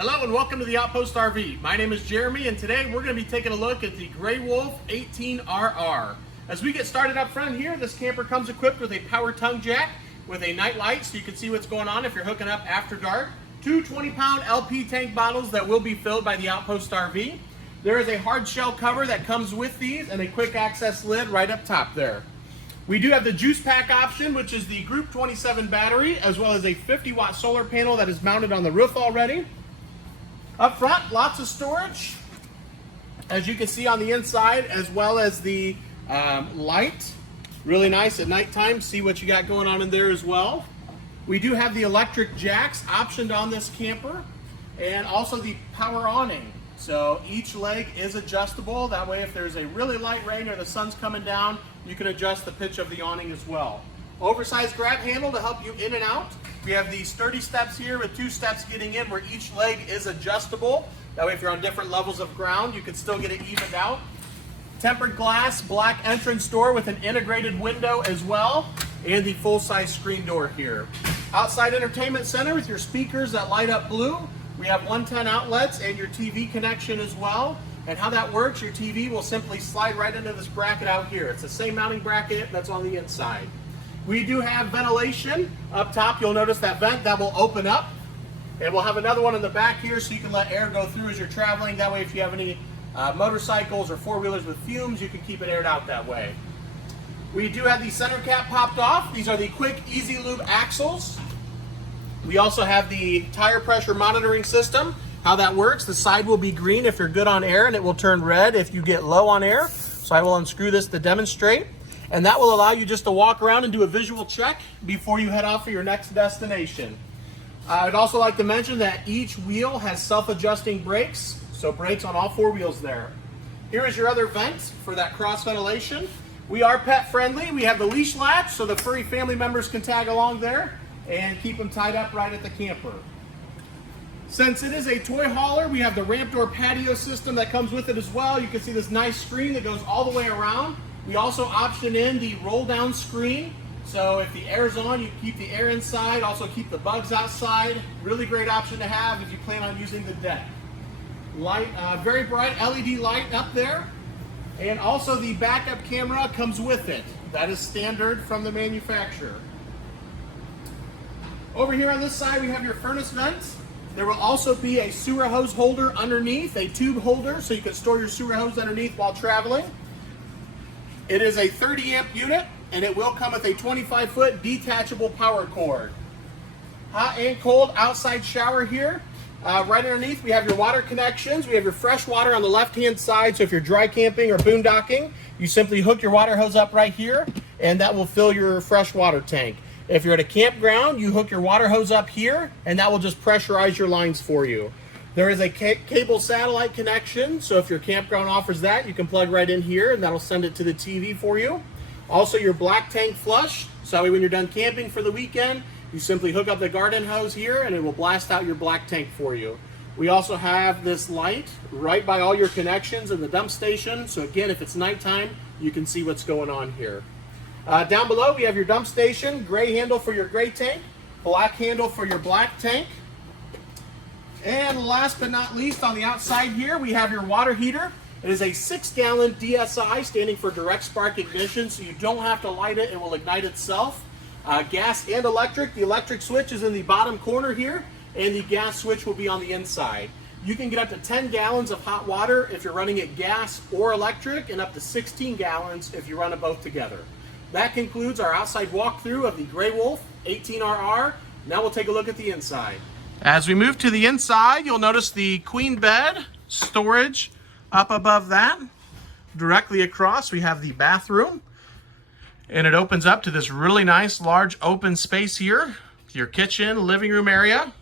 Hello and welcome to the Outpost RV. My name is Jeremy and today we're going to be taking a look at the Gray Wolf 18RR. As we get started up front here, this camper comes equipped with a power tongue jack with a night light so you can see what's going on if you're hooking up after dark. Two 20-pound LP tank bottles that will be filled by the Outpost RV. There is a hard shell cover that comes with these and a quick access lid right up top there. We do have the juice pack option, which is the Group 27 battery, as well as a 50-watt solar panel that is mounted on the roof already. Up front, lots of storage, as you can see on the inside, as well as the light. Really nice at nighttime. See what you got going on in there as well. We do have the electric jacks optioned on this camper, and also the power awning. So each leg is adjustable. That way, if there's a really light rain or the sun's coming down, you can adjust the pitch of the awning as well. Oversized grab handle to help you in and out. We have the sturdy steps here with 2 steps getting in where each leg is adjustable. That way if you're on different levels of ground, you can still get it evened out. Tempered glass, black entrance door with an integrated window as well, and the full-size screen door here. Outside entertainment center with your speakers that light up blue. We have 110 outlets and your TV connection as well. And how that works, your TV will simply slide right into this bracket out here. It's the same mounting bracket that's on the inside. We do have ventilation up top. You'll notice that vent that will open up, and we'll have another one in the back here so you can let air go through as you're traveling. That way if you have any motorcycles or four-wheelers with fumes, you can keep it aired out that way. We do have the center cap popped off. These are the quick easy lube axles. We also have the tire pressure monitoring system. How that works, the side will be green if you're good on air, and it will turn red if you get low on air. So I will unscrew this to demonstrate. And that will allow you just to walk around and do a visual check before you head off for your next destination. I'd also like to mention that each wheel has self-adjusting brakes, so brakes on all 4 wheels there. Here is your other vent for that cross ventilation. We are pet friendly. We have the leash latch so the furry family members can tag along there and keep them tied up right at the camper. Since it is a toy hauler, we have the ramp door patio system that comes with it as well. You can see this nice screen that goes all the way around. We also option in the roll down screen. So if the air's on, you keep the air inside, also keep the bugs outside. Really great option to have if you plan on using the deck. Light, very bright LED light up there. And also the backup camera comes with it. That is standard from the manufacturer. Over here on this side, we have your furnace vents. There will also be a sewer hose holder underneath, a tube holder, so you can store your sewer hose underneath while traveling. It is a 30 amp unit, and it will come with a 25-foot detachable power cord. Hot and cold outside shower here. Right underneath, we have your water connections. We have your fresh water on the left-hand side, so if you're dry camping or boondocking, you simply hook your water hose up right here, and that will fill your fresh water tank. If you're at a campground, you hook your water hose up here, and that will just pressurize your lines for you. There is a cable satellite connection, so if your campground offers that, you can plug right in here, and that'll send it to the TV for you. Also, your black tank flush, so that way when you're done camping for the weekend, you simply hook up the garden hose here, and it will blast out your black tank for you. We also have this light right by all your connections in the dump station, so again, if it's nighttime, you can see what's going on here. Down below, we have your dump station, gray handle for your gray tank, black handle for your black tank. And last but not least, on the outside here, we have your water heater. It is a 6-gallon DSI, standing for direct spark ignition, so you don't have to light it, it will ignite itself. Gas and electric. The electric switch is in the bottom corner here, and the gas switch will be on the inside. You can get up to 10 gallons of hot water if you're running it gas or electric, and up to 16 gallons if you run them both together. That concludes our outside walkthrough of the Gray Wolf 18RR. Now we'll take a look at the inside. As we move to the inside, you'll notice the queen bed storage up above that. Directly across, we have the bathroom. And it opens up to this really nice, large open space here. Your kitchen, living room area.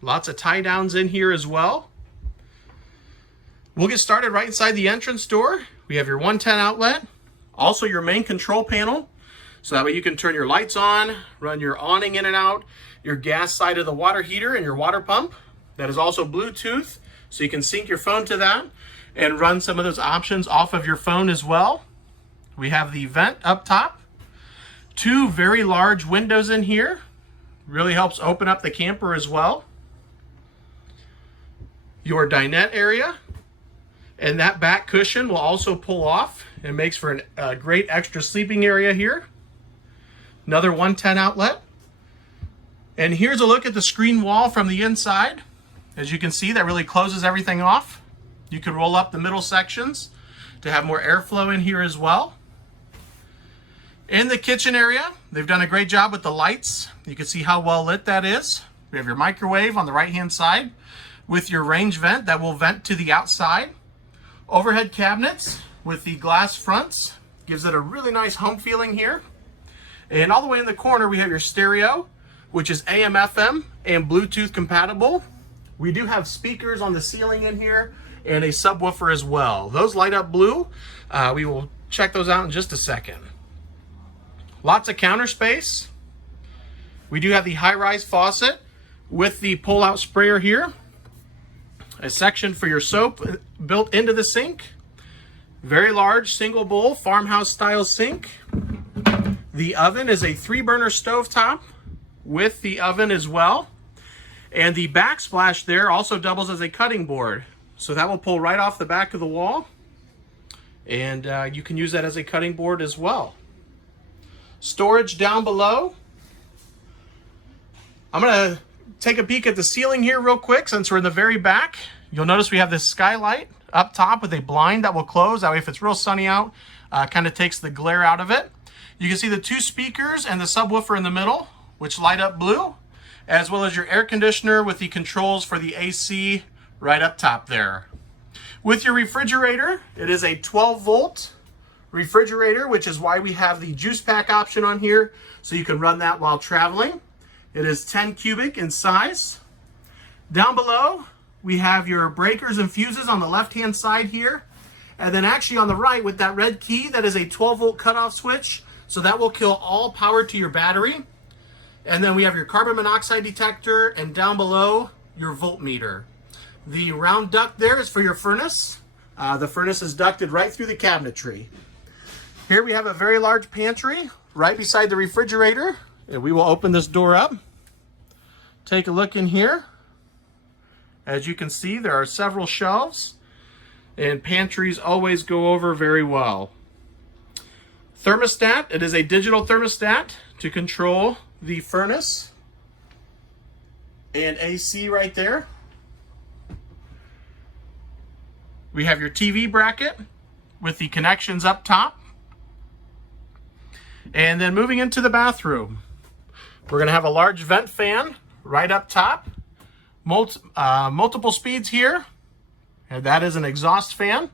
Lots of tie downs in here as well. We'll get started right inside the entrance door. We have your 110 outlet. Also your main control panel, so that way you can turn your lights on, run your awning in and out, your gas side of the water heater and your water pump. That is also Bluetooth, so you can sync your phone to that and run some of those options off of your phone as well. We have the vent up top. 2 very large windows in here. Really helps open up the camper as well. your dinette area, and that back cushion will also pull off and makes for a great extra sleeping area here. Another 110 outlet. And here's a look at the screen wall from the inside. As you can see, that really closes everything off. You can roll up the middle sections to have more airflow in here as well. In the kitchen area, they've done a great job with the lights. You can see how well lit that is. We have your microwave on the right-hand side with your range vent that will vent to the outside. Overhead cabinets with the glass fronts gives it a really nice home feeling here. And all the way in the corner, we have your stereo, which is AM, FM, and Bluetooth compatible. We do have speakers on the ceiling in here and a subwoofer as well. Those light up blue. We will check those out in just a second. Lots of counter space. We do have the high-rise faucet with the pull-out sprayer here. A section for your soap built into the sink. Very large single bowl farmhouse style sink. The oven is a 3-burner stovetop with the oven as well. And the backsplash there also doubles as a cutting board. So that will pull right off the back of the wall. And you can use that as a cutting board as well. Storage down below. I'm going to take a peek at the ceiling here real quick since we're in the very back. You'll notice we have this skylight up top with a blind that will close. That way if it's real sunny out, kind of takes the glare out of it. You can see the 2 speakers and the subwoofer in the middle, which light up blue, as well as your air conditioner with the controls for the AC right up top there. With your refrigerator, it is a 12-volt refrigerator, which is why we have the juice pack option on here, so you can run that while traveling. It is 10 cubic in size. Down below, we have your breakers and fuses on the left-hand side here. And then actually on the right with that red key, that is a 12-volt cutoff switch. So that will kill all power to your battery. And then we have your carbon monoxide detector, and down below, your voltmeter. The round duct there is for your furnace. The furnace is ducted right through the cabinetry. Here we have a very large pantry right beside the refrigerator. And we will open this door up. Take a look in here. As you can see, there are several shelves, and pantries always go over very well. Thermostat, it is a digital thermostat to control the furnace and AC right there. We have your TV bracket with the connections up top. And then moving into the bathroom, we're going to have a large vent fan right up top. Multiple speeds here, and that is an exhaust fan.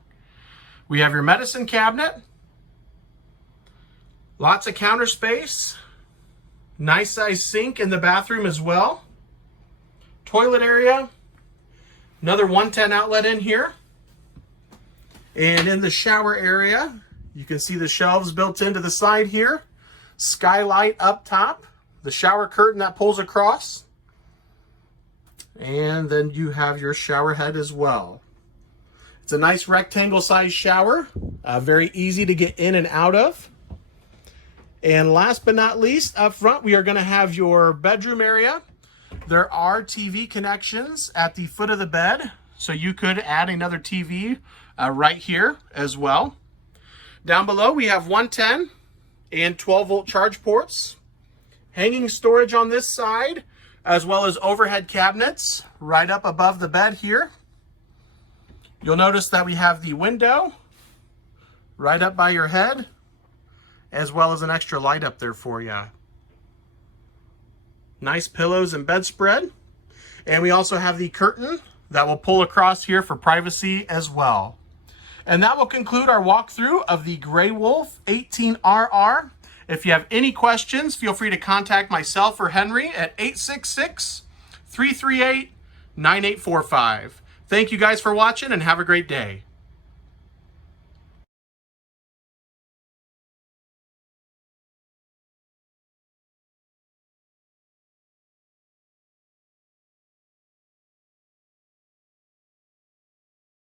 We have your medicine cabinet. Lots of counter space. Nice size sink in the bathroom as well. Toilet area. Another 110 outlet in here. And in the shower area, you can see the shelves built into the side here. Skylight up top. The shower curtain that pulls across. And then you have your shower head as well. It's a nice rectangle sized shower. Very easy to get in and out of. And last but not least, up front, we are going to have your bedroom area. There are TV connections at the foot of the bed. So you could add another TV right here as well. Down below, we have 110 and 12-volt charge ports. Hanging storage on this side, as well as overhead cabinets right up above the bed here. You'll notice that we have the window right up by your head, as well as an extra light up there for you. Nice pillows and bedspread. And we also have the curtain that will pull across here for privacy as well. And that will conclude our walkthrough of the Grey Wolf 18RR. If you have any questions, feel free to contact myself or Henry at 866-338-9845. Thank you guys for watching, and have a great day.